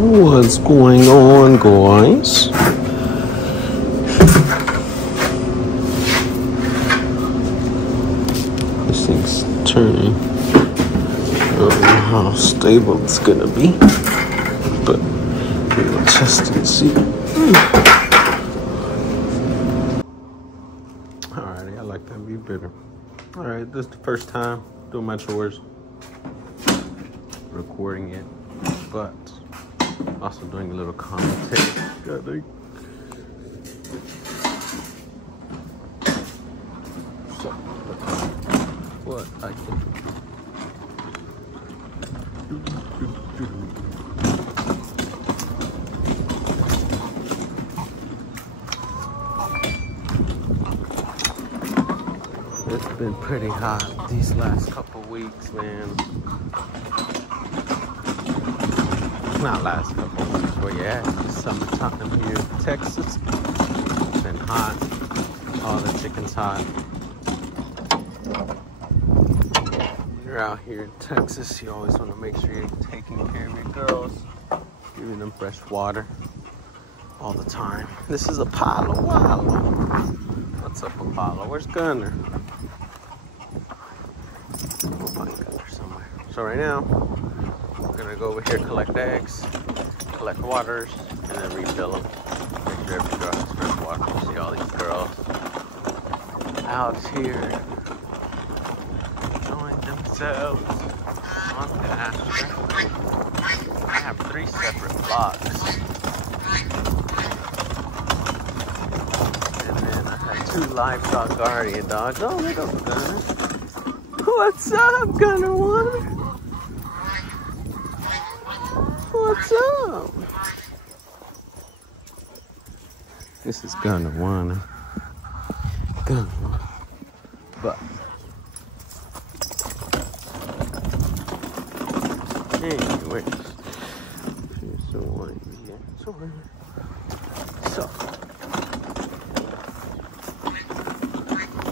What's going on, guys? This thing's turning. I don't know how stable it's gonna be, but we'll test and see. Alrighty, I like that view better. Alright, this is the first time doing my chores, recording it, but also doing a little commentary. So, what I can do. It's been pretty hot these last couple weeks, man. Not last couple weeks, but yeah, it's summertime here in Texas. It's been hot. All the chicken's hot. You're out here in Texas, you always want to make sure you're taking care of your girls, giving them fresh water all the time. This is Apollo. Wow. What's up, Apollo? Where's Gunner? We'll find Gunner somewhere. So right now, we're gonna go over here, collect eggs, collect waters, and then refill them. Make sure every girl has fresh water. See all these girls out here enjoying themselves on pasture. I have 3 separate flocks. And then I have 2 livestock guardian dogs. Oh, there goes Gunner. What's up, Gunner One? What's up? This is Gunner One. Gunner One. But anyways, here's the one here. So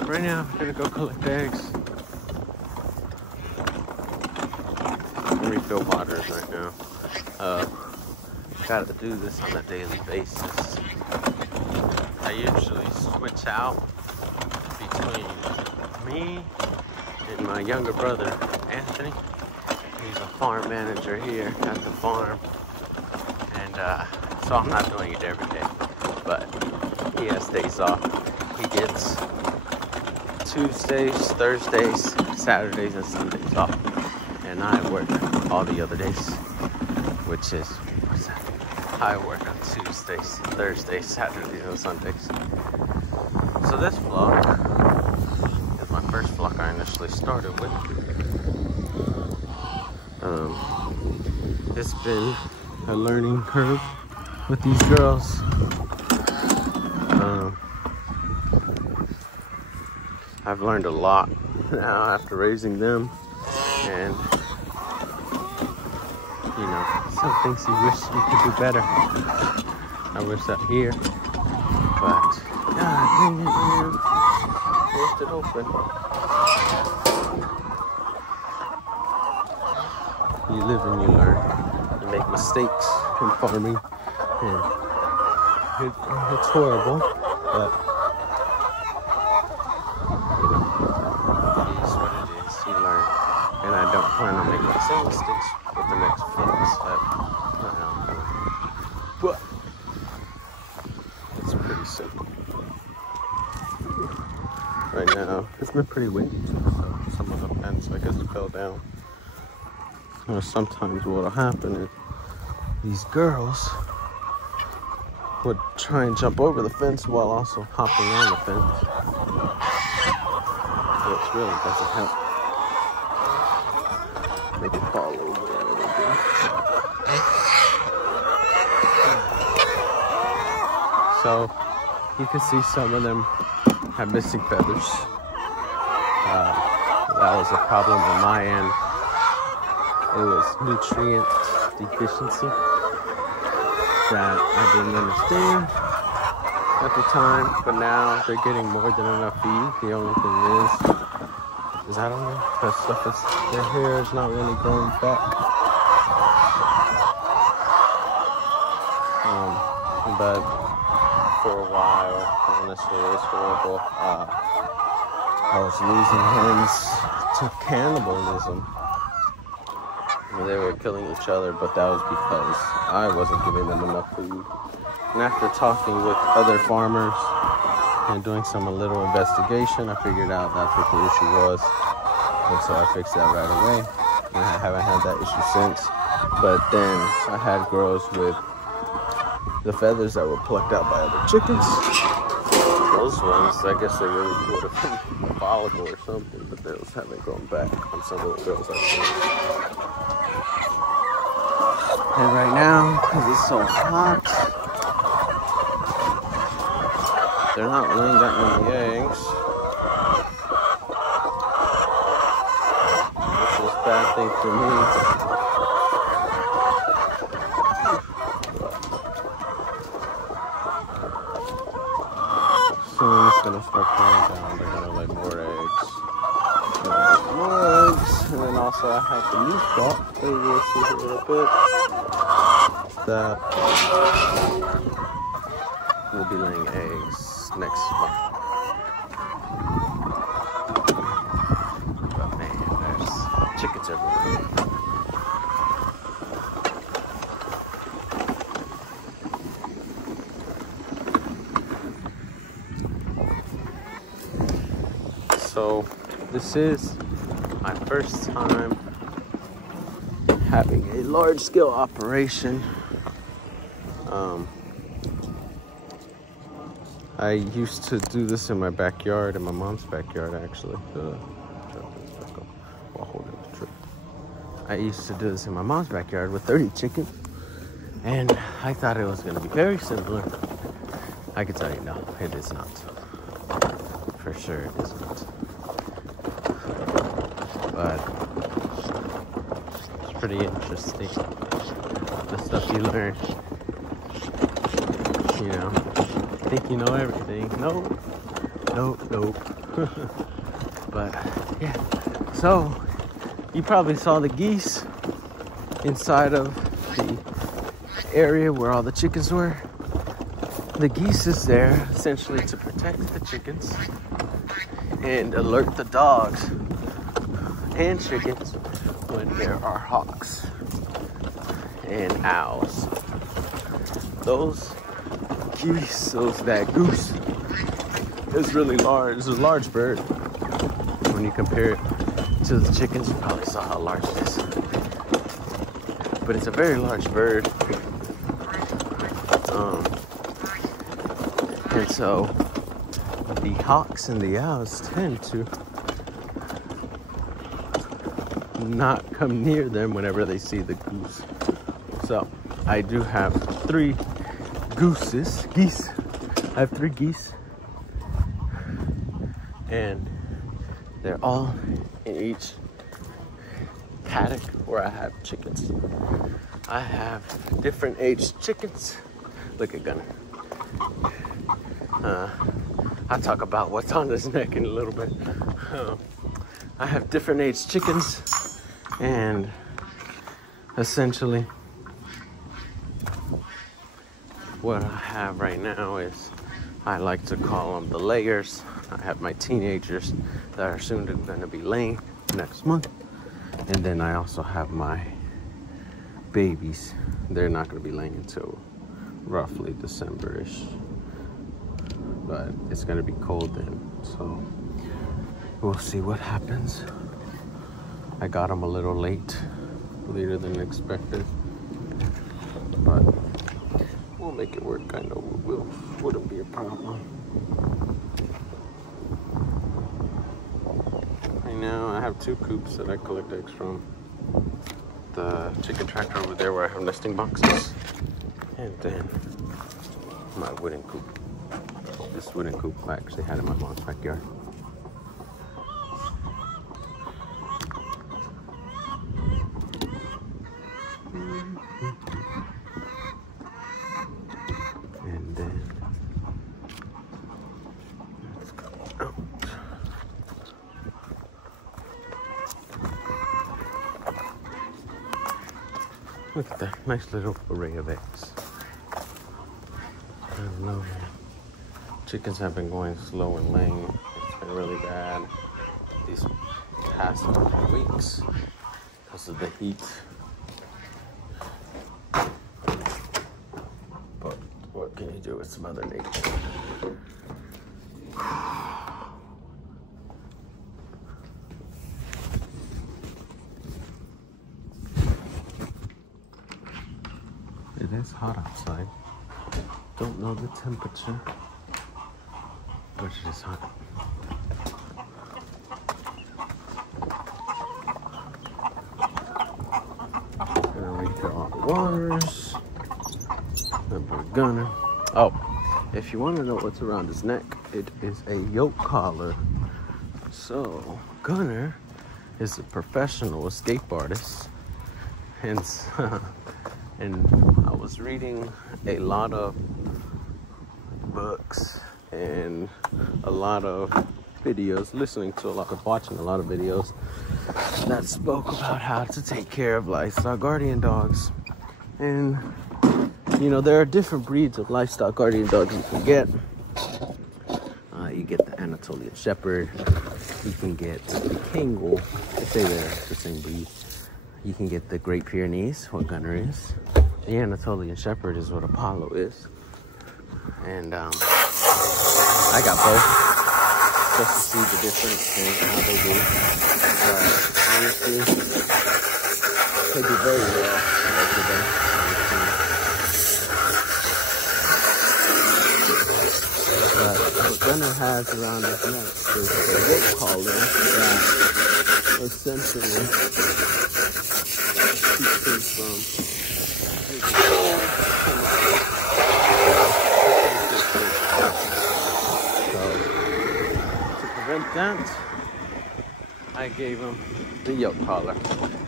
right now I'm gonna go collect eggs. Refill waters right now. Gotta do this on a daily basis. I usually switch out between me and my younger brother, Anthony. He's a farm manager here at the farm. And so I'm not doing it every day, but he has days off. He gets Tuesdays, Thursdays, Saturdays, and Sundays off. And I work all the other days, which is, I work on Tuesdays, Thursdays, Saturdays, and Sundays. So this vlog is my first vlog I initially started with. It's been a learning curve with these girls. I've learned a lot now after raising them, and you know, some things you wish you could do better. I wish that here, but God dang it, man, left it open. You live and you learn. You make mistakes in farming, and it's horrible, but you know, it is what it is. You learn, and I don't plan on making the same mistakes with the next vlogs that I'm doing. But it's pretty simple. Right now, it's been pretty windy, so some of the fence, I guess, fell down. Or sometimes what'll happen is these girls would try and jump over the fence while also hopping on the fence, which really doesn't help. Make it fall over a little bit. So you can see some of them have missing feathers. That was a problem on my end. It was nutrient deficiency that I didn't understand at the time, but now they're getting more than enough feed. The only thing is I don't know, that stuff is, their hair is not really growing back. but for a while, honestly, it was horrible. I was losing hens to cannibalism. They were killing each other, but that was because I wasn't giving them enough food. And after talking with other farmers and doing a little investigation, I figured out that's what the issue was. And so I fixed that right away. And I haven't had that issue since. But then I had grows with the feathers that were plucked out by other chickens. Those ones, I guess they really would have been volatile or something, but those haven't grown back on some of the girls I've seen. And right now, because it's so hot, they're not laying that many eggs. Which is a bad thing for me. Soon it's gonna start cooling down. They're gonna lay more eggs. More eggs. And then also I have the new spot that you'll see here in a bit. That will be laying eggs next month. But man, there's chickens everywhere. So this is my first time having a large-scale operation. I used to do this in my backyard, in my mom's backyard actually. While holding the tree. I used to do this in my mom's backyard with 30 chickens, and I thought it was going to be very similar. I can tell you, no, it is not. For sure it is not. But it's pretty interesting, the stuff you learn. You know, think you know everything. Nope. But yeah, so you probably saw the geese inside of the area where all the chickens were. The geese is there essentially to protect the chickens and alert the dogs and chickens when there are hawks and owls. Those geese, that goose is really large. It's a large bird. When you compare it to the chickens, you probably saw how large it is. But it's a very large bird. And so the hawks and the owls tend to not come near them whenever they see the goose. So I do have 3 geese. I have 3 geese, and they're all in each paddock where I have chickens. I have different aged chickens. Look at Gunner. I'll talk about what's on his neck in a little bit. I have different aged chickens, and essentially what I have right now is, I like to call them the layers. I have my teenagers that are soon going to be laying next month, and then I also have my babies. They're not going to be laying until roughly December-ish, but it's going to be cold then, so we'll see what happens. I got them a little later than expected, but we'll make it work. I know we will. Wouldn't be a problem. Right now I have 2 coops that I collect eggs from. The chicken tractor over there where I have nesting boxes, and then my wooden coop. This wooden coop I actually had in my mom's backyard. And then let's go out. Look at that nice little array of eggs. I don't know. Chickens have been going slow in laying. It's been really bad these past couple weeks because of the heat. But what can you do with Mother Nature? It is hot outside. Don't know the temperature, but it is hot. Gonna refill all the waters. Number Gunner. Oh, if you want to know what's around his neck, it is a yoke collar. So Gunner is a professional escape artist, hence. And I was reading a lot of books and a lot of videos, watching a lot of videos that spoke about how to take care of livestock guardian dogs. And, you know, there are different breeds of livestock guardian dogs you can get. You get the Anatolian Shepherd, you can get the Kangol, they say they're the same breed. You can get the Great Pyrenees, what Gunner is. The Anatolian Shepherd is what Apollo is. And I got both just to see the difference and how they do. Honestly, they do very well today. But what Gunner has around his neck is a yoke collar that essentially keeps him from that, I gave him the yoke collar.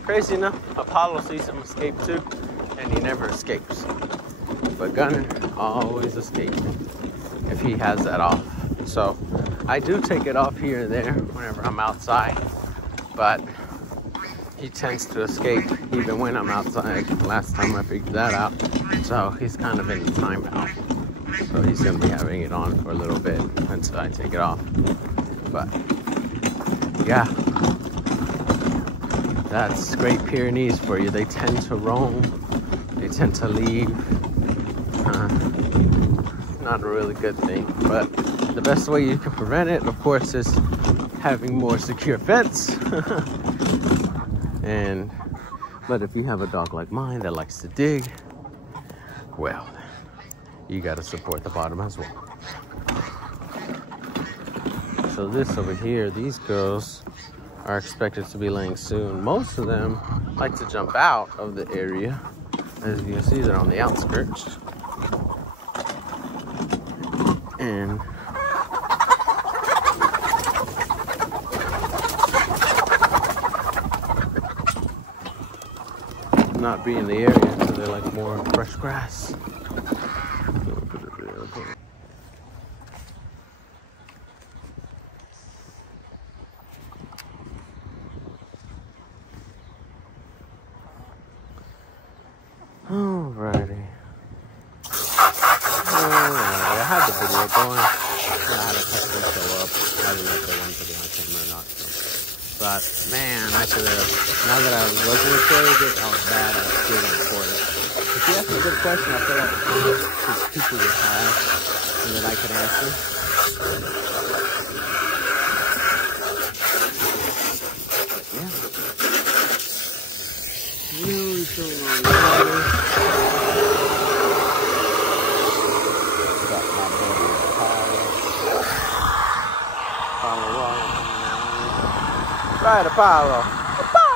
Crazy enough, Apollo sees him escape too, and he never escapes. But Gunner always escapes if he has that off. So I do take it off here and there whenever I'm outside, but he tends to escape even when I'm outside. Last time I figured that out. So he's kind of in the timeout. So he's gonna be having it on for a little bit until I take it off. But yeah, that's Great Pyrenees for you. They tend to roam, they tend to leave. Not a really good thing, but the best way you can prevent it, of course, is having more secure fence. But if you have a dog like mine that likes to dig, well, you got to support the bottom as well. So this over here, these girls are expected to be laying soon. Most of them like to jump out of the area. As you can see, they're on the outskirts. And not be in the area, so they like more fresh grass. Alrighty. I had the video going. I had a couple show up. I didn't know if they wanted to be on camera or not. But man, I should have. Now that I wasn't recording it, I was bad at didn't record it. If you ask a good question, I feel like people would have and that I could answer. Yeah. Really so long. Got my buddy Apollo. Right, Apollo. Apollo,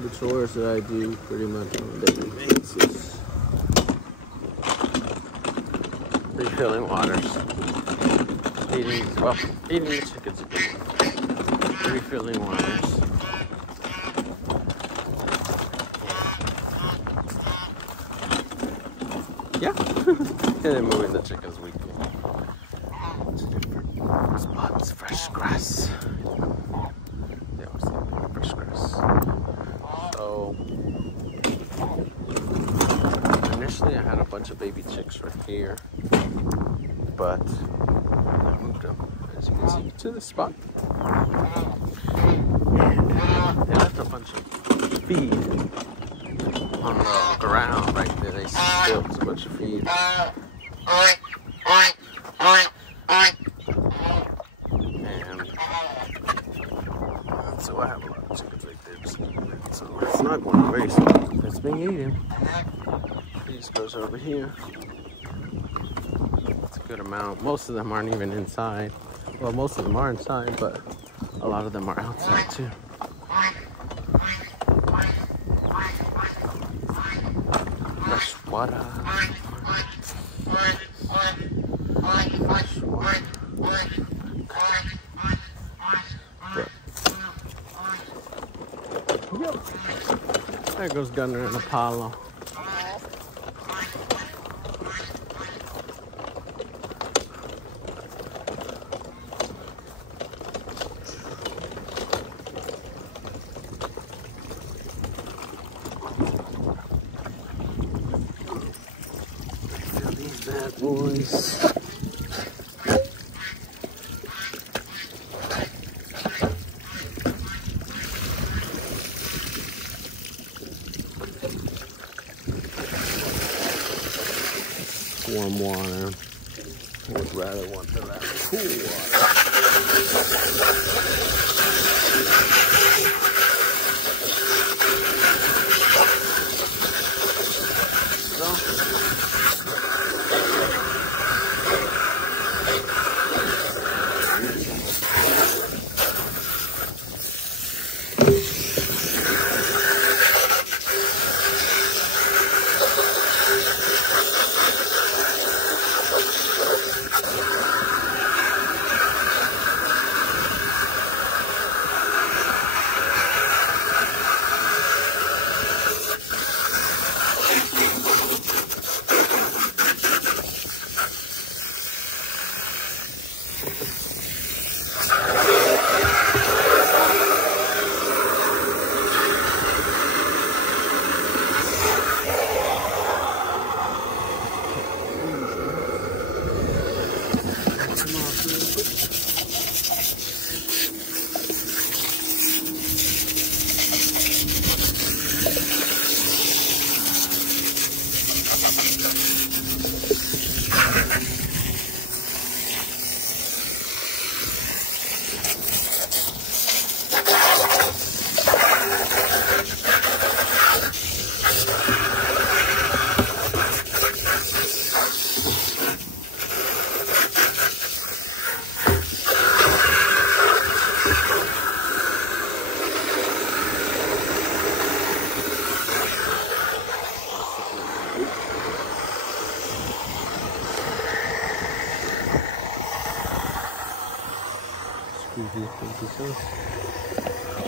the chores that I do pretty much on a daily basis. Refilling waters. Feeding the chickens. Refilling waters. Yeah. And then moving the chickens weekly. It's different. spots, fresh grass. They always say fresh grass. So initially I had a bunch of baby chicks right here, but I moved them, as you can see, to this spot. And they left a bunch of feed on the ground right there. They spilled a bunch of feed. And so I have a lot of chickens right there. So it's not going to waste. It's being eaten. These goes over here. It's a good amount. Most of them aren't even inside. Well, most of them are inside, but a lot of them are outside too. Fresh water. Fresh water. Yep. There goes Gunner and Apollo. These bad boys. Warm water. I would rather want the cool water.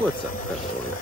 What's up, pet owner?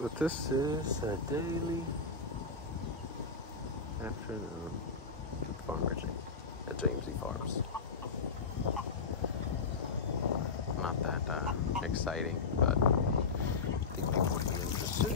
But this is a daily afternoon farmer at JMZ Farms. Not that exciting, but I think people would be interested.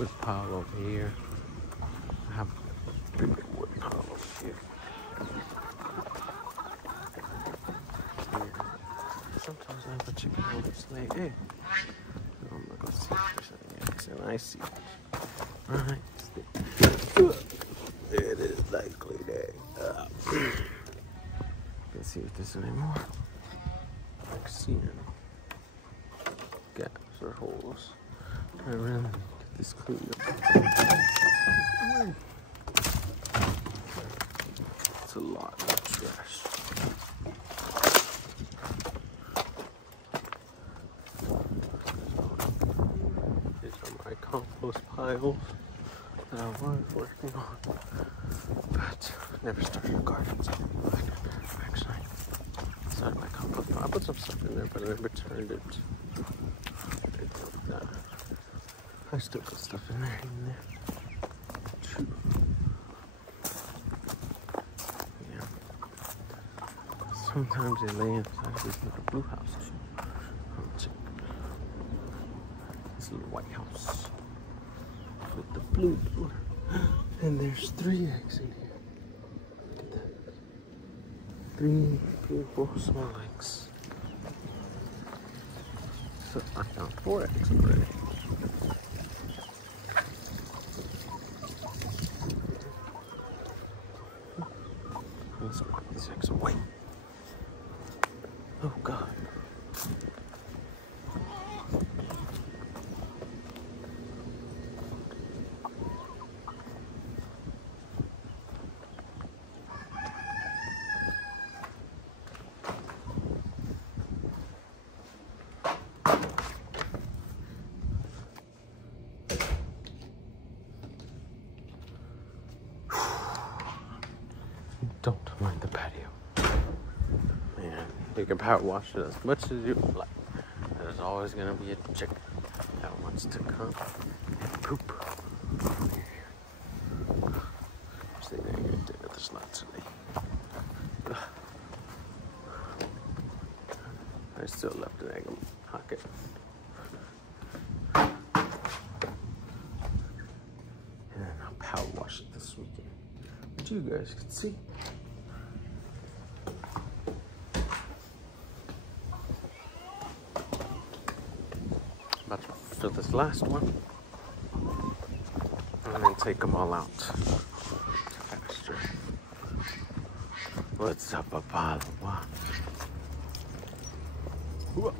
wood pile over here. I have a big wood pile over here. And sometimes I have a chicken on its lay egg. I'm gonna go see if there's any eggs, and I see right. It is likely that. Let's see if there's any more. I can see any gaps or holes. I really get this cleaned up. It's a lot of trash. These are my compost piles that I was working on, but never started a garden. So actually, started my compost pile. I put some stuff in there, but I never turned it. I still put stuff in there, True. Yeah. Sometimes they lay inside this little blue house too. Check. This little white house with the blue door. And there's 3 eggs in here. Look at that. 3 beautiful small eggs. So I found 4 eggs already. Let's put these eggs away. Oh God. Don't mind the patio. Man, you can power wash it as much as you like. There's always gonna be a chicken that wants to come and poop. See, they're gonna do it. There's lots of me. I still left an egg in my pocket. And then I'll power wash it this weekend. But you guys can see. About to fill this last one. And then take them all out to pasture. What's up, a pile of what?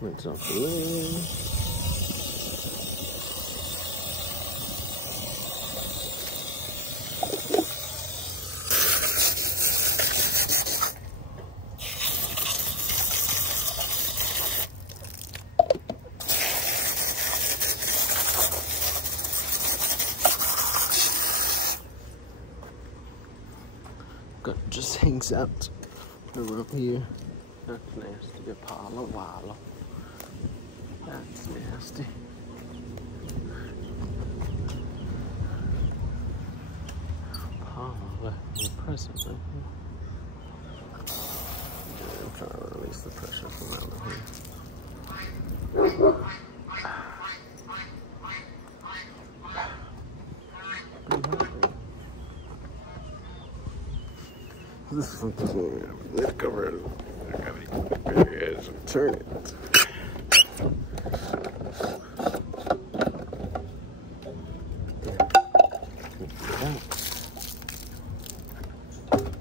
Rinse off the lid. Just hangs out around here. That's nasty. A pile of wallow. That's nasty. Pile of present right here. Yeah, I'm trying to release the pressure from out of here. This is something let's cover it. I gotta turn it.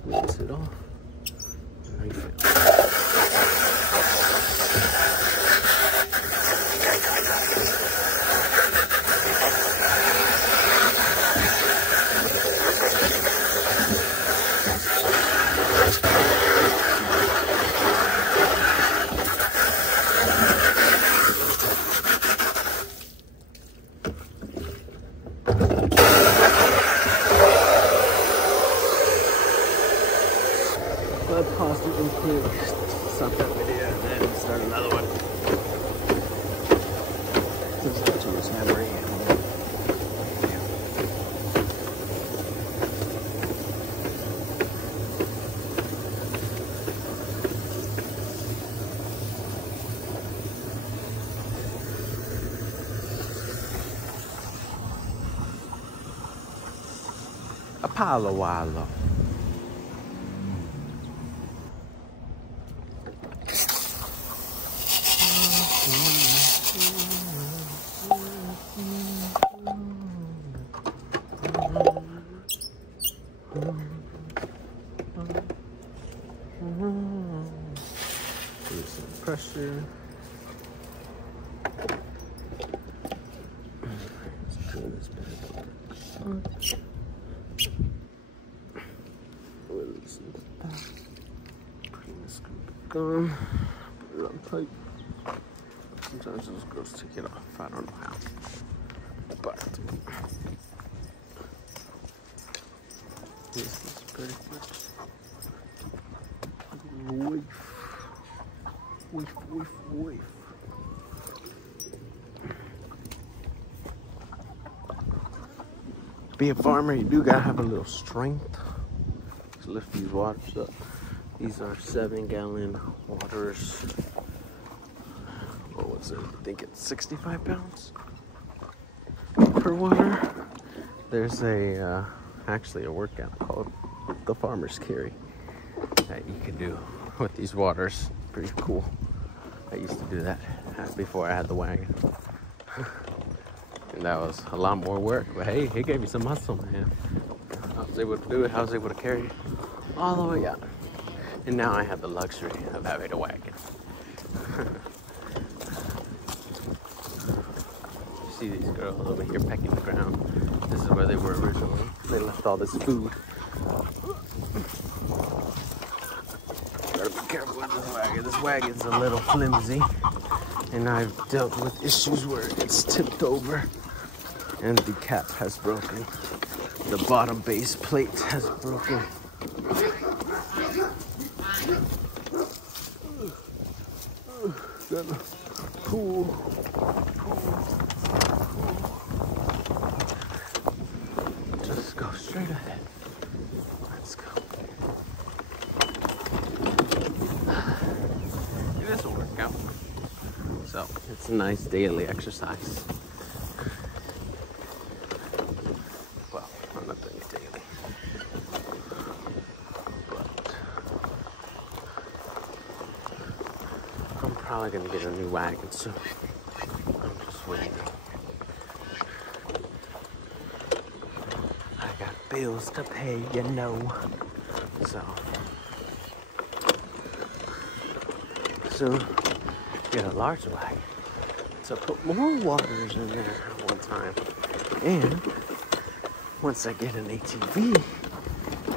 Rinse it off. And refill. But possibly could stop that video and then start another one. There's not too much hammering. Apollo Wallow. There's some pressure. Let's turn this back up. Releasing the back. Putting this back on. Put it on tight. Sometimes those girls take it off. I don't know how. But this is pretty much waif. To be a farmer, you do gotta have a little strength to lift these waters up. These are 7-gallon waters. What was it? I think it's 65 pounds per water. There's actually a workout called the farmer's carry that you can do with these waters. Pretty cool. I used to do that before I had the wagon. And that was a lot more work, but hey, it gave me some muscle, man. I was able to do it. I was able to carry it all the way out. And now I have the luxury of having a wagon. You see these girls over here pecking the ground. This is where they were originally. They left all this food. Gotta be careful with this wagon. This wagon's a little flimsy. And I've dealt with issues where it's tipped over and the cap has broken. The bottom base plate has broken. Gonna pull. Just go straight ahead. Let's go. It is a workout. So it's a nice daily exercise. Well, I'm not doing it daily. But I'm probably gonna get a new wagon soon. I'm just waiting. I got bills to pay, you know. So soon get a larger wagon to put more waters in there at one time. And once I get an ATV,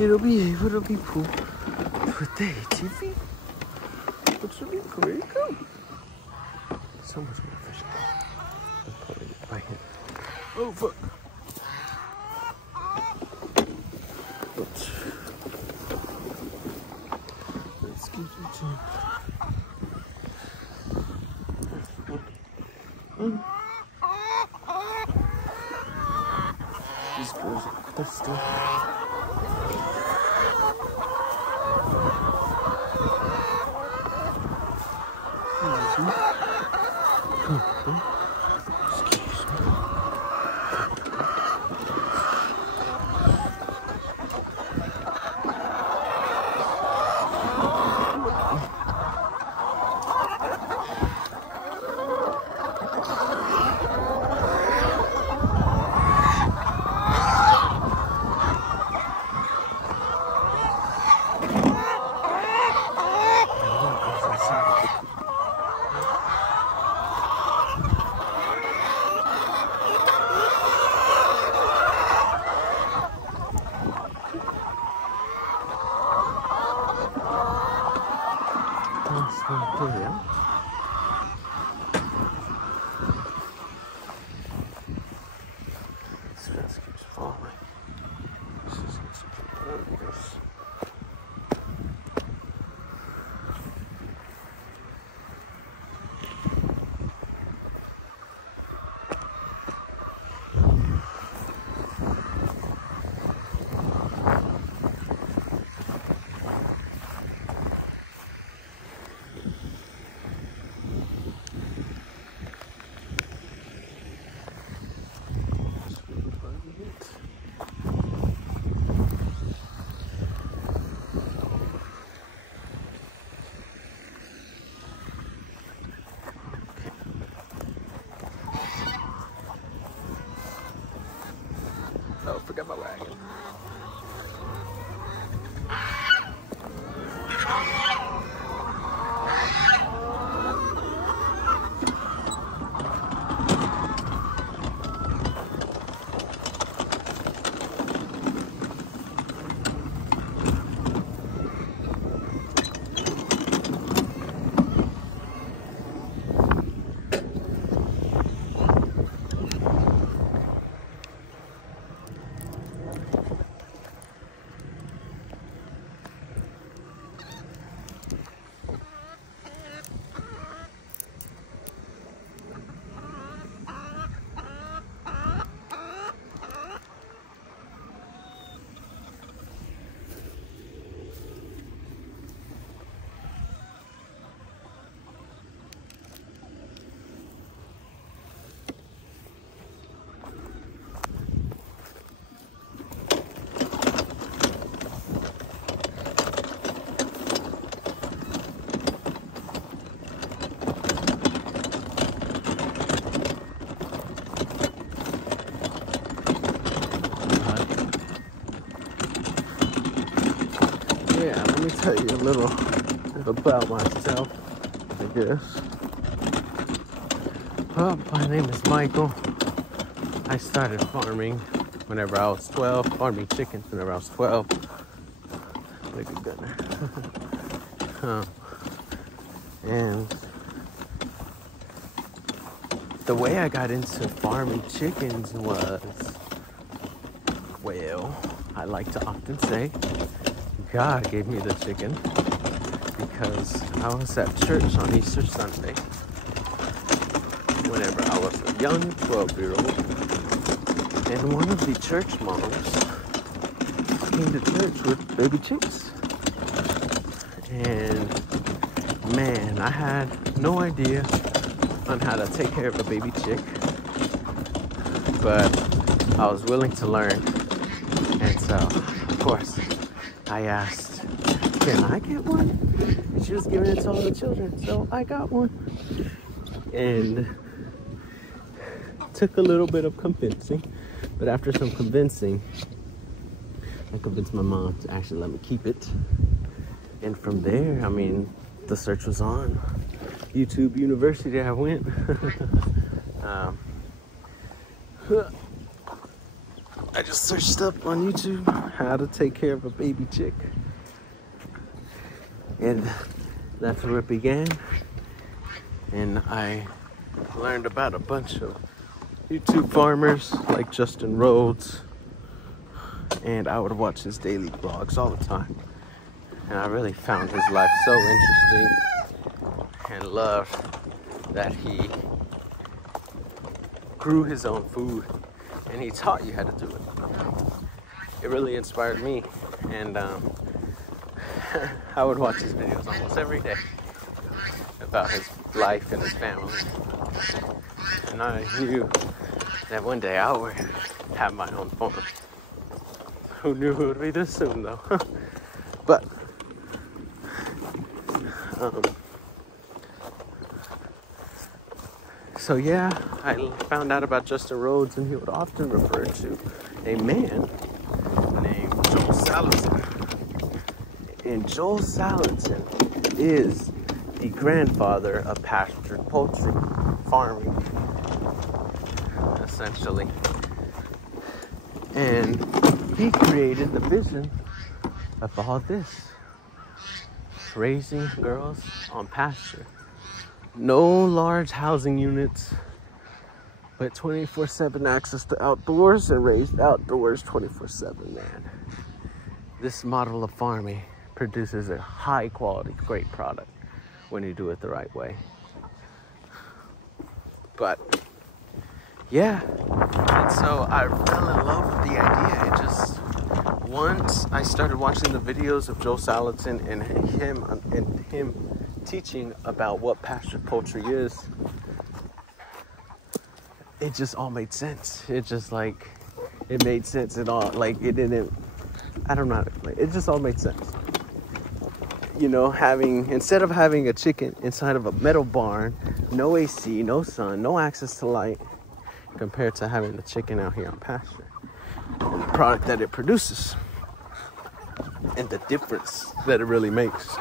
it'll be able to be pulled with the ATV, which will be pretty cool. So much more efficient. I'm pulling it by hand. Oh fuck! Let's get you to. These girls are thirsty. my wagon. Yeah, let me tell you a little about myself, I guess. Well, my name is Michael. I started farming whenever I was 12, farming chickens whenever I was 12. Look at goodness. And the way I got into farming chickens was, well, I like to often say, God gave me the chicken because I was at church on Easter Sunday whenever I was a young 12-year-old, and one of the church moms came to church with baby chicks. And man, I had no idea on how to take care of a baby chick, but I was willing to learn. And so, of course, I asked, can I get one? And she was giving it to all the children, so I got one. And took a little bit of convincing, but after some convincing, I convinced my mom to actually let me keep it. And from there, I mean, the search was on. YouTube University, I went. I just searched up on YouTube how to take care of a baby chick. And that's where it began. And I learned about a bunch of YouTube farmers like Justin Rhodes. And I would watch his daily vlogs all the time. And I really found his life so interesting and loved that he grew his own food and he taught you how to do it. It really inspired me, and I would watch his videos almost every day about his life and his family. And I knew that one day I would have my own farm. Who knew it would be this soon though? But so yeah, I found out about Justin Rhodes, and he would often refer to a man named Joel Salatin. And Joel Salatin is the grandfather of pastured poultry farming, essentially. And he created the vision of all this. Raising girls on pasture. No large housing units, but 24/7 access to outdoors and raised outdoors 24/7, man. This model of farming produces a high quality, great product when you do it the right way. But yeah, and so I fell in love with the idea. It just, once I started watching the videos of Joe Salatin and him teaching about what pastured poultry is, it just all made sense. It just like, it made sense at all. Like it didn't, I don't know how to explain. It just all made sense. You know, instead of having a chicken inside of a metal barn, no AC, no sun, no access to light, compared to having the chicken out here on pasture. and the product that it produces and the difference that it really makes.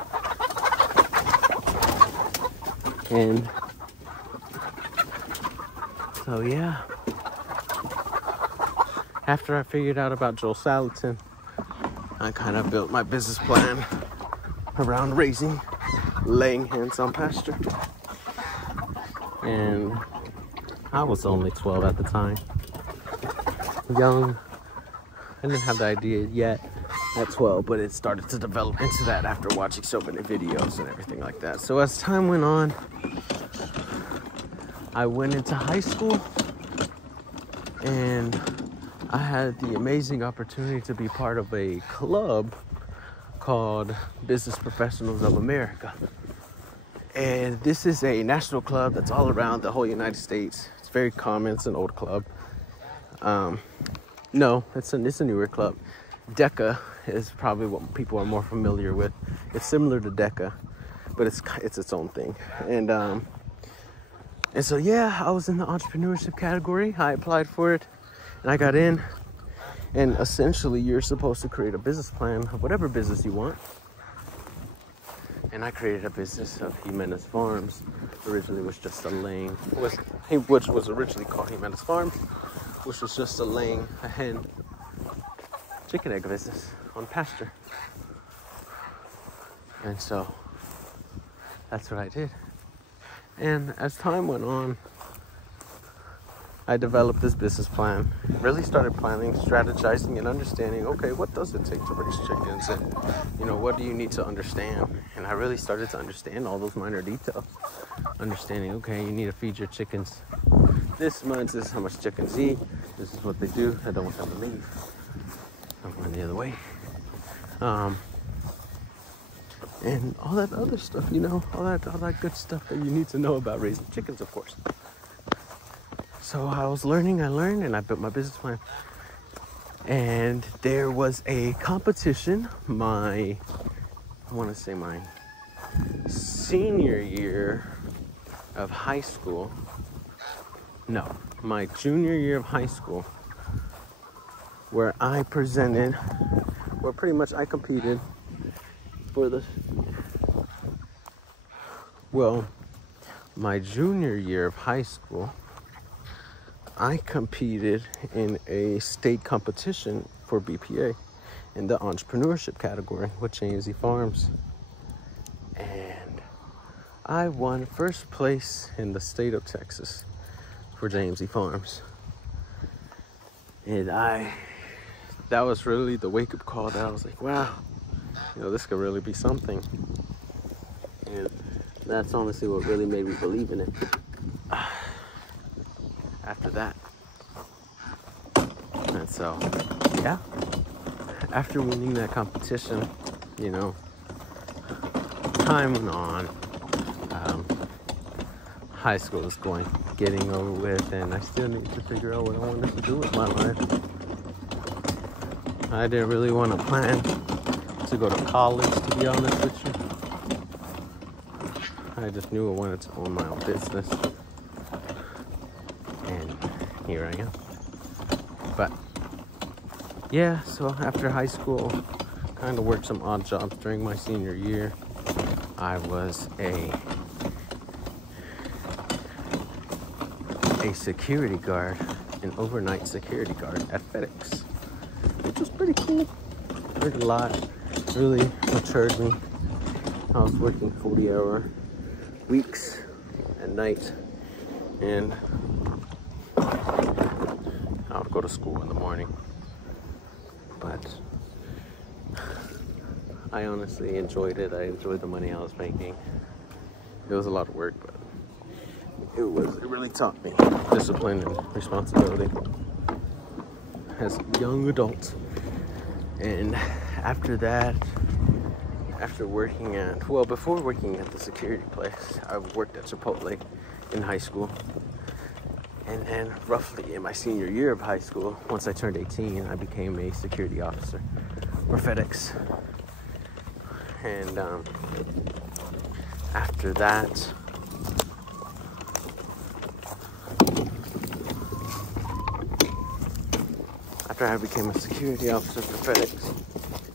And so yeah, after I figured out about Joel Salatin, I kind of built my business plan around laying hens on pasture. And I was only 12 at the time, young. I didn't have the idea yet at 12, but it started to develop into that after watching so many videos and everything like that. So as time went on, I went into high school, and I had the amazing opportunity to be part of a club called Business Professionals of America. And this is a national club that's all around the whole United States. It's very common. It's an old club. No, it's a newer club. DECA is probably what people are more familiar with. It's similar to DECA, but it's its own thing. And so yeah, I was in the entrepreneurship category. I applied for it, and I got in. And essentially, you're supposed to create a business plan of whatever business you want. And I created a business of JMZ Farms. Originally, was just a laying, which was originally called JMZ Farms, which was just a hen chicken egg business on pasture. And so that's what I did. And as time went on, I developed this business plan, really started planning, strategizing, and understanding, okay, what does it take to raise chickens? And, you know, what do you need to understand? And I really started to understand all those minor details. Understanding, okay, you need to feed your chickens this much, this is how much chickens eat, this is what they do, I don't want them to leave. I'm going the other way. And all that other stuff, you know, all that good stuff that you need to know about raising chickens, of course. So I was learning, I learned, and I built my business plan. And there was a competition, my senior year of high school. No, my junior year of high school, where I presented, where pretty much I competed for my junior year of high school, I competed in a state competition for BPA in the entrepreneurship category with JMZ Farms. And I won first place in the state of Texas for JMZ Farms. And that was really the wake-up call that I was like, wow, you know, this could really be something. And that's honestly what really made me believe in it. After that. And so, yeah, after winning that competition, you know, time went on. High school was getting over with, and I still need to figure out what I wanted to do with my life. I didn't really want to plan to go to college, to be honest with you. I just knew I wanted to own my own business. And here I am. But yeah, so after high school, kind of worked some odd jobs during my senior year. I was a security guard, an overnight security guard at FedEx, which was pretty cool. Learned a lot, really matured me. I was working 40-hour weeks at night, and I would go to school in the morning. But I honestly enjoyed it. I enjoyed the money I was making. It was a lot of work, but it really taught me discipline and responsibility as a young adult. And after that, before working at the security place, I worked at Chipotle in high school. And then roughly in my senior year of high school, once I turned 18, I became a security officer for FedEx. And after that, after I became a security officer for FedEx,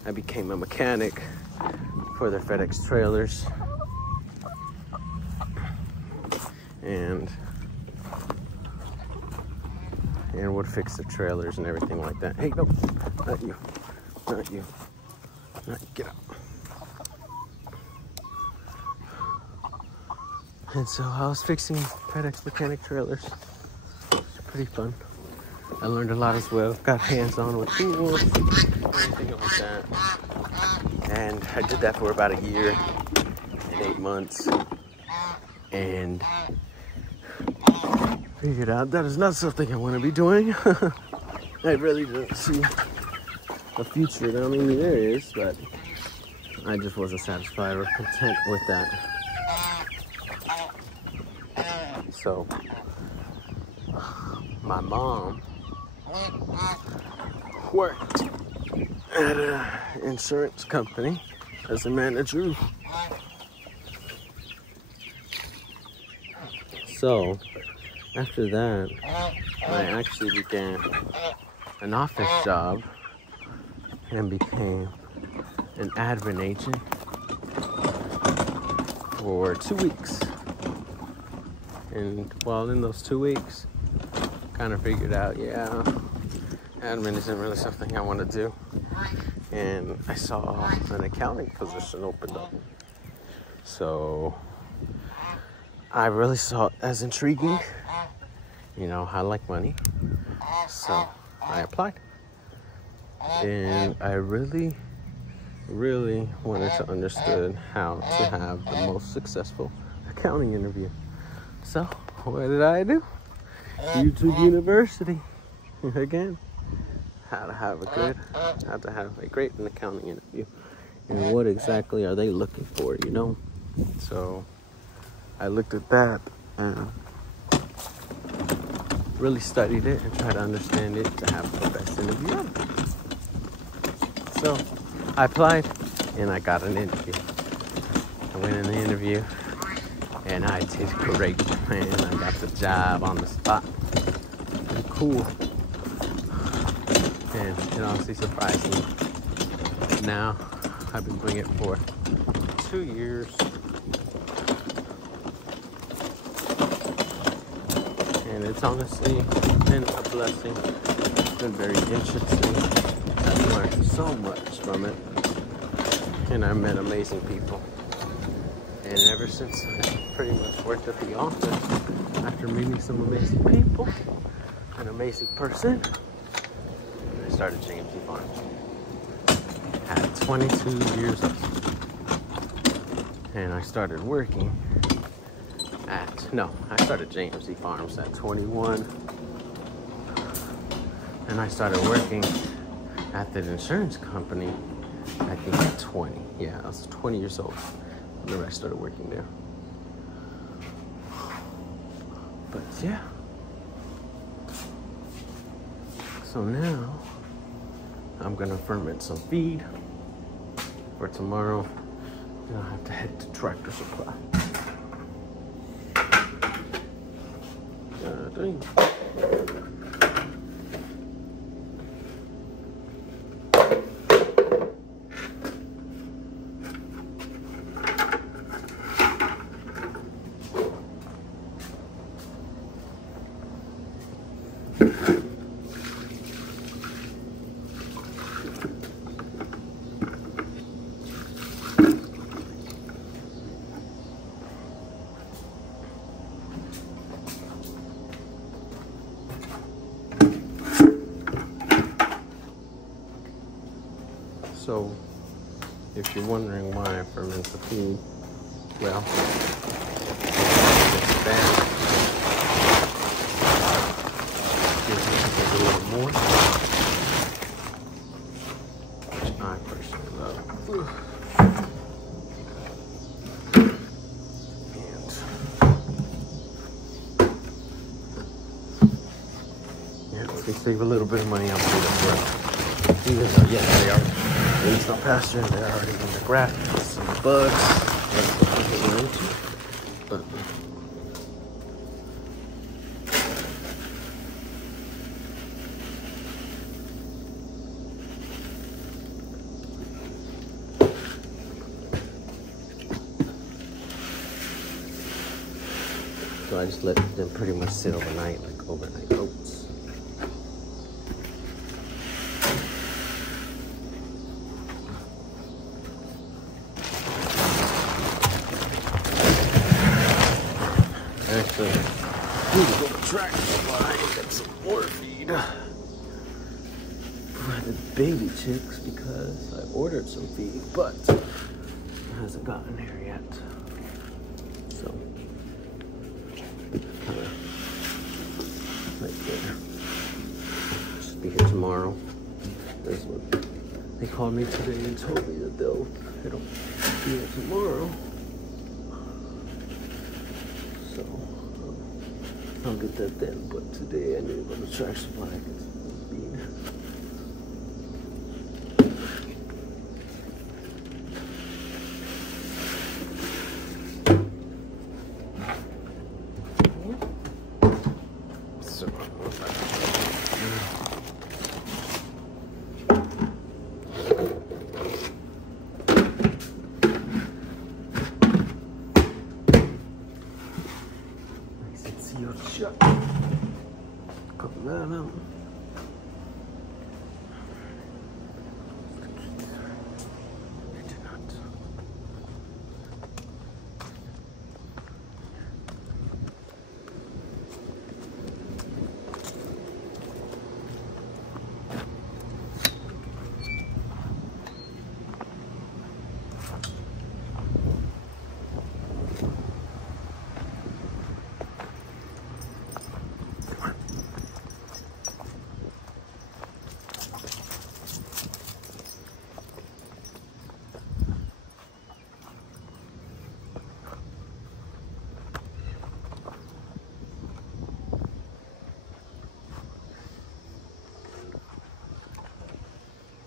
I became a mechanic for their FedEx trailers. And would fix the trailers and everything like that. Hey, no, not you, not you, get up. And so I was fixing FedEx mechanic trailers. It's pretty fun. I learned a lot as well. Got hands-on with tools, everything like that. And I did that for about a year and 8 months. And figured out that is not something I want to be doing. I really didn't see a future down in the areas, but I just wasn't satisfied or content with that. So my mom worked at an insurance company as a manager. So after that, I actually began an office job and became an admin agent for 2 weeks. And while in those 2 weeks, kind of figured out, yeah, admin isn't really something I want to do. And I saw an accounting position opened up. So I really saw it as intriguing. You know, I like money, so I applied. And I really, really wanted to understand how to have the most successful accounting interview. So what did I do? YouTube University. Again, how to have a great accounting interview. And what exactly are they looking for, you know? So I looked at that and really studied it and tried to understand it to have the best interview ever. So I applied and I got an interview. I went in the interview and I did great, man. I got the job on the spot. Pretty cool. And it honestly surprised me. Now I've been doing it for 2 years. And it's honestly been a blessing. It's been very interesting. I've learned so much from it. And I met amazing people. And ever since I pretty much worked at the office, after meeting some amazing people, an amazing person, I started JMZ Farms. At 22 years old. And I started working I started JMZ Farms at 21. And I started working at the insurance company, I think at 20. Yeah, I was 20 years old whenever I started working there. But yeah. So now, I'm gonna ferment some feed for tomorrow. Then I'll have to head to Tractor Supply. Dang. So, if you're wondering why I ferment the feed, well, it's bad. Gives me a little more, which I personally love. And yeah, we can save a little bit of money on food as well. Even though, yes, they are. It's not pasture, they're already in the grass and the bugs. But I just let them pretty much sit overnight, like overnight oats. Actually, I need to go to Tractor Supply and get some more feed for the baby chicks because I ordered some feed, but it hasn't gotten here yet. So, kind of right there. Should be here tomorrow. That's what they called me today and told me that it'll be here tomorrow. So, I'll get that then, but today I need to go to Tractor Supply and get some feed. So, sealed shut. Couple that out.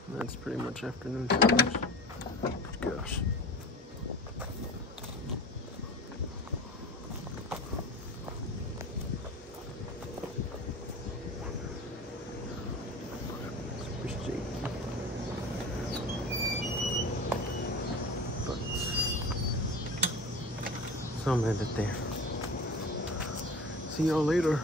That's pretty much afternoon chores. Gosh. Super shaky. But so I'm headed there. See y'all later.